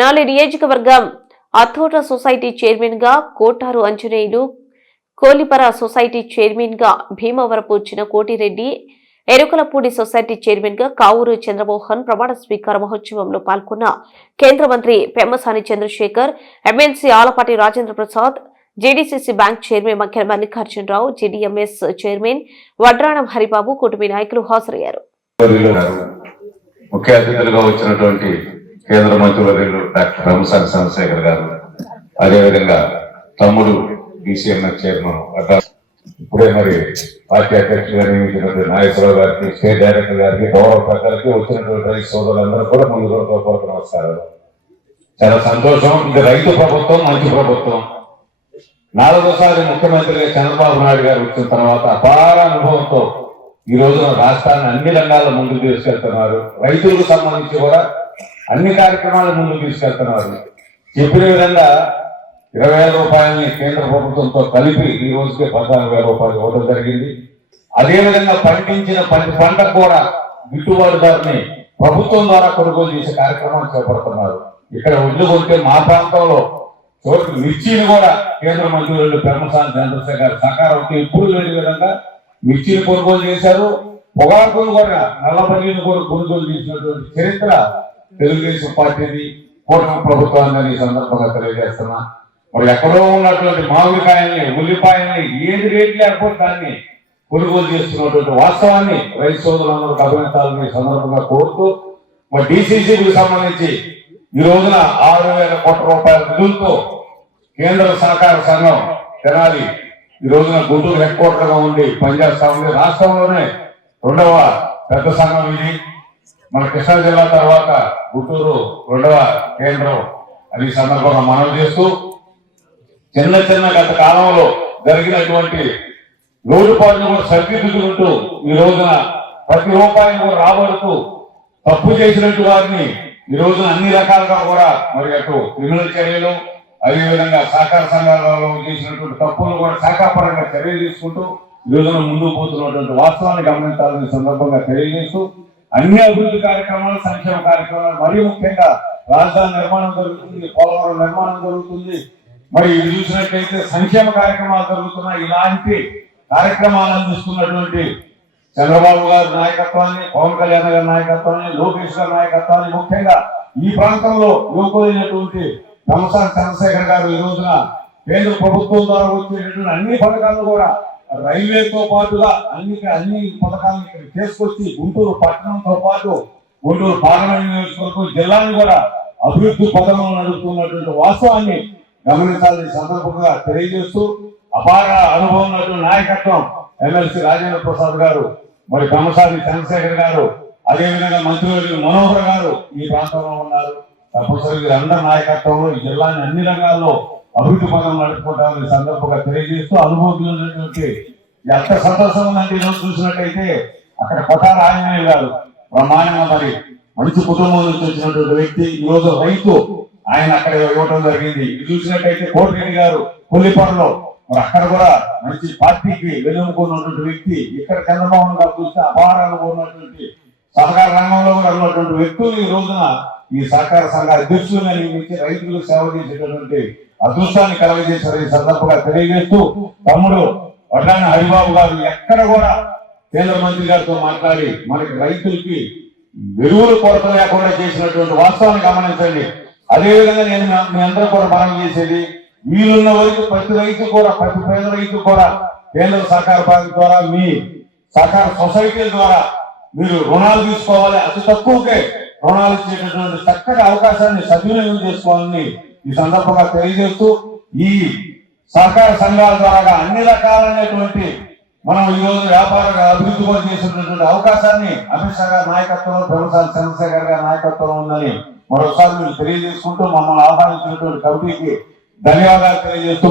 తెనాలి నియోజకవర్గం అథోట society chairman గా Kotaru Anjaneyulu, Kolipara society chairman గా భీమవరపు చినకోటిరెడ్డి, ఎరుకలపూడి సొసైటీ చైర్మన్ గా కావూరు చంద్రమోహన్ ప్రమాణ స్వీకార మహోత్సవంలో పాల్గొన్న కేంద్ర మంత్రి Pemmasani Chandrasekhar, MLC Alapati Rajendra Prasad, JDCC bank chairman Makkena Mallikarjunarao, GDMS chairman Vadranam Haribabu, కుటుంబ నాయకులు హాజరయ్యారు. ముఖ్య అతిథులుగా వచ్చినటువంటి కేంద్ర మంత్రివర్యులు డాక్టర్ పెమ్మసాని చంద్రశేఖర్ గారు, అదేవిధంగా తమ్ముడు బీసీఎంఎస్ చైర్మన్ ఇప్పుడే మరి పార్టీ అధ్యక్షులుగా నియమించినటువంటి నాగేశ్వరరావు గారికి, స్టేట్ డైరెక్టర్ గారికి, గౌరవ ప్రజలకి, వచ్చినటువంటి రైతు సోదరులందరూ కూడా ముందు పూర్వక నమస్కారాలు. చాలా సంతోషం. ఇది రైతు ప్రభుత్వం, మంచి ప్రభుత్వం. 4వ ముఖ్యమంత్రిగా చంద్రబాబు నాయుడు గారు వచ్చిన తర్వాత అపార అనుభవంతో ఈ రోజున రాష్ట్రాన్ని అన్ని రంగాల్లో ముందుకు తీసుకెళ్తున్నారు. రైతులకు సంబంధించి కూడా అన్ని కార్యక్రమాలు ముందుకు తీసుకెళ్తున్నారు. చెప్పిన విధంగా 20,000 రూపాయలని కేంద్ర ప్రభుత్వంతో కలిపి ఈ రోజుకి 14,000 రూపాయలు ఇవ్వడం జరిగింది. అదేవిధంగా పండించిన ప్రతి పంటకు కూడా గిట్టుబాటు ధరని ప్రభుత్వం ద్వారా కొనుగోలు చేసే కార్యక్రమాలు చేపడుతున్నారు. ఇక్కడ ఒడ్లు కొంటే మా ప్రాంతంలో చోటు మిర్చిని కూడా కేంద్ర మంత్రులు పెమ్మసాని చంద్రశేఖర్ సహకారంతో ఇప్పుడు లేని విధంగా మిర్చిని కొనుగోలు చేశారు. పొగాకును కూడా నల్లబల్లిని కూడా కొనుగోలు చేసినటువంటి చరిత్ర తెలుగుదేశం పార్టీది, కూటమి ప్రభుత్వాన్ని ఈ సందర్భంగా తెలియజేస్తున్నా. మరి ఎక్కడో ఉన్నటువంటి మామిడికాయల్ని, ఉల్లిపాయల్ని ఏది రేట్ లేకపోతే దాన్ని కొనుగోలు చేస్తున్నటువంటి వాస్తవాన్ని రైతు సోదరులందరూ గమనించాలని సందర్భంగా కోరుతూ, మరి డీసీసీకి సంబంధించి ఈ రోజున 6,000 కోట్ల రూపాయల నిధులతో కేంద్ర సహకార సంఘం తెనాలి ఈ రోజున గుంటూరు హెడ్ క్వార్టర్ గా ఉండి పనిచేస్తా ఉంది. రాష్ట్రంలోనే 2వ పెద్ద సంఘం ఇది. మన కృష్ణా జిల్లా తర్వాత గుంటూరు 2వ కేంద్రం అది సందర్భంగా మనవి చేస్తూ, చిన్న గత కాలంలో జరిగినటువంటి లోటుపాట్లు కూడా సరిదిద్దుకుంటూ ఈ రోజున ప్రతి రూపాయిని కూడా రాబడుతూ తప్పు చేసినట్టు వారిని ఈ రోజున అన్ని రకాలుగా కూడా మరి అటు క్రిమినల్ చర్యలు, అదేవిధంగా సహకార సంఘాలలో చేసినటువంటి తప్పులు కూడా శాఖాపరంగా చర్యలు తీసుకుంటూ ఈ రోజున ముందుకు పోతున్నటువంటి వాస్తవాన్ని గమనించాలని సందర్భంగా తెలియజేస్తూ, అన్ని అభివృద్ధి కార్యక్రమాలు, సంక్షేమ కార్యక్రమాలు, మరీ ముఖ్యంగా రాజధాని నిర్మాణం జరుగుతుంది, పోలవరం నిర్మాణం జరుగుతుంది. మరి ఇది చూసినట్లయితే సంక్షేమ కార్యక్రమాలు జరుగుతున్నాయి. ఇలాంటి కార్యక్రమాలు అందిస్తున్నటువంటి చంద్రబాబు గారి నాయకత్వాన్ని, పవన్ కళ్యాణ్ గారి నాయకత్వాన్ని, లోకేష్ గారి నాయకత్వాన్ని, ముఖ్యంగా ఈ ప్రాంతంలో యువకులైనటువంటి పెమ్మసాని చంద్రశేఖర్ గారు ఈ రోజున కేంద్ర ప్రభుత్వం ద్వారా వచ్చేటటువంటి అన్ని పథకాలను కూడా రైల్వేతో పాటుగా అన్ని పథకాలను ఇక్కడ తీసుకొచ్చి గుంటూరు పట్టణంతో పాటు గుంటూరు పార్లమెంట్ నియోజకవర్గం జిల్లాని కూడా అభివృద్ధి పథకంలో నడుపుతున్నటువంటి వాస్తవాన్ని గమనించాలని సందర్భంగా తెలియజేస్తూ, అపార అనుభవం ఉన్నటువంటి నాయకత్వం ఎమ్మెల్సీ రాజేంద్ర ప్రసాద్ గారు, మరి పెమ్మసాని చంద్రశేఖర్ గారు, అదేవిధంగా మంత్రివర్యులు మనోహర్ గారు ఈ ప్రాంతంలో ఉన్నారు. తప్పనిసరిగా అందరి నాయకత్వంలో ఈ జిల్లాని అన్ని రంగాల్లో అభివృద్ధి పథకం నడుపుకుంటామని సందర్భంగా తెలియజేస్తూ, అనుభూతున్నటువంటి ఎంత సంతోషం ఉందంటే ఈరోజు చూసినట్టయితే అక్కడ కొట్టారు ఆంజనేయులు గారు బ్రహ్మాండంగా మరి మంచి కుటుంబం నుంచి వచ్చినటువంటి వ్యక్తి, ఈ రోజు రైతు, ఆయన అక్కడ ఇవ్వడం జరిగింది. ఇది చూసినట్టయితే కోటిరెడ్డి గారు కొల్లిపరలో, మరి అక్కడ కూడా మంచి పార్టీకి వెలుముకున్నటువంటి వ్యక్తి. ఇక్కడ చంద్రబాబు గారు చూస్తే అపారాలు ఉన్నటువంటి సహకార రంగంలో కూడా ఉన్నటువంటి వ్యక్తులు ఈ రోజున ఈ సహకార సంఘ అధ్యక్షులుగా నియమించి రైతులకు సేవ చేసేటటువంటి అదృష్టాన్ని కలగజేశారు. ఈ సందర్భంగా తెలియజేస్తూ, తమ్ముడు వడ్రాణి హరిబాబు గారు ఎక్కడ కూడా కేంద్ర మంత్రి గారితో మాట్లాడి మనకి రైతులకి ఎరువులు కొరత లేకుండా చేసినటువంటి వాస్తవాన్ని గమనించండి. అదేవిధంగా నేను మీ అందరూ కూడా మనం చేసేది, వీలున్న వరకు ప్రతి రైతు కూడా, ప్రతి పేద రైతు కూడా కేంద్ర సహకార బ్యాంక్ ద్వారా, మీ సహకార సొసైటీల ద్వారా మీరు రుణాలు తీసుకోవాలి. అతి తక్కువకే రుణాలు ఇచ్చేటటువంటి చక్కటి అవకాశాన్ని సద్వినియోగం చేసుకోవాలని ఈ సందర్భంగా తెలియజేస్తూ, ఈ సహకార సంఘాల ద్వారా అన్ని రకాలైనటువంటి మనం ఈ రోజు వ్యాపార అభివృద్ధి కూడా చేసేటటువంటి అవకాశాన్ని అమిత్ షా గారి నాయకత్వంలో, పెమ్మసాని చంద్రశేఖర్ గారి నాయకత్వంలో ఉందని మరోసారి మీరు తెలియజేసుకుంటూ, మమ్మల్ని ఆహ్వానించినటువంటి కమిటీకి ధన్యవాదాలు తెలియజేస్తూ